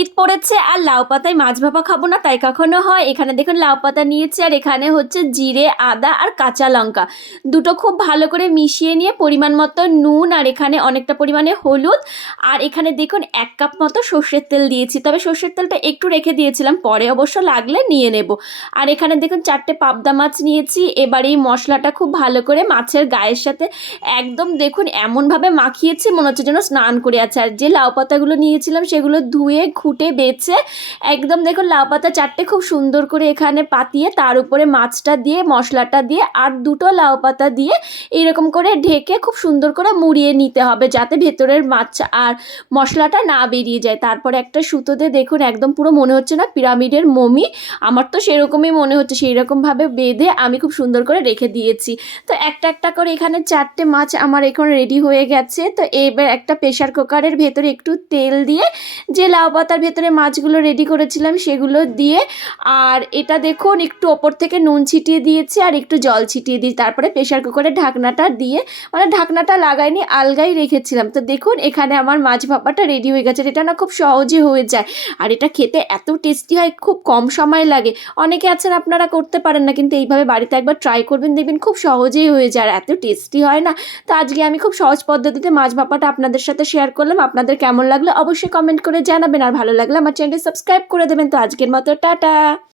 শীত পড়েছে আর লাউ পাতায় মাছ ভাপা খাবো না তাই কখনো হয়। এখানে দেখুন লাউ পাতা নিয়েছি আর এখানে হচ্ছে জিরে, আদা আর কাঁচা লঙ্কা দুটো খুব ভালো করে মিশিয়ে নিয়ে পরিমাণ মতো নুন আর এখানে অনেকটা পরিমাণে হলুদ আর এখানে দেখুন 1 কাপ মতো সর্ষের তেল দিয়েছি, তবে সর্ষের তেলটা একটু রেখে দিয়েছিলাম, পরে অবশ্য লাগলে নিয়ে নেব। আর এখানে দেখুন 4টে পাবদা মাছ নিয়েছি। এবার এই মশলাটা খুব ভালো করে মাছের গায়ের সাথে একদম দেখুন এমনভাবে মাখিয়েছি মনে হচ্ছে যেন স্নান করে আছে। আর যে লাউ পাতাগুলো নিয়েছিলাম সেগুলো ধুয়ে ঘুটে বেছে একদম দেখুন লাউ পাতা 4টে খুব সুন্দর করে এখানে পাতিয়ে তার উপরে মাছটা দিয়ে মশলাটা দিয়ে আর দুটো লাউ পাতা দিয়ে এইরকম করে ঢেকে খুব সুন্দর করে মুড়িয়ে নিতে হবে যাতে ভেতরের মাছ আর মশলাটা না বেরিয়ে যায়। তারপরে একটা সুতোতে দেখুন একদম পুরো মনে হচ্ছে না পিরামিডের মমি, আমার তো সেরকমই মনে হচ্ছে, সেই রকমভাবে বেঁধে আমি খুব সুন্দর করে রেখে দিয়েছি। তো একটা একটা করে এখানে 4টে মাছ আমার এখন রেডি হয়ে গেছে। তো এবার একটা প্রেশার কুকারের ভেতরে একটু তেল দিয়ে যে লাউ পাতার ভেতরে মাছগুলো রেডি করেছিলাম সেগুলো দিয়ে আর এটা দেখুন একটু ওপর থেকে নুন ছিটিয়ে দিয়েছি আর একটু জল ছিটিয়ে দিই, তারপরে প্রেশার কুকারের ঢাকনাটা দিয়ে মানে ঢাকনাটা লাগাইনি আলগাই রেখেছিলাম। তো দেখুন এখানে আমার মাছ ভাপাটা রেডি হয়ে গেছে। এটা না খুব সহজে হয়ে যায় আর এটা খেতে এত টেস্টি হয়, খুব কম সময় লাগে। অনেকে আছেন আপনারা করতে পারেন না, কিন্তু এইভাবে বাড়িতে একবার ট্রাই করবেন, দেখবেন খুব সহজেই হয়ে যায় আর এত টেস্টি হয় না। তো আজকে আমি খুব সহজ পদ্ধতিতে মাছ ভাপাটা আপনাদের সাথে শেয়ার করলাম। আপনাদের কেমন লাগলো অবশ্যই কমেন্ট করে জানাবেন আর ভালো লাগলে আমার চ্যানেলটি সাবস্ক্রাইব করে দেবেন। তো আজকের মতো টাটা।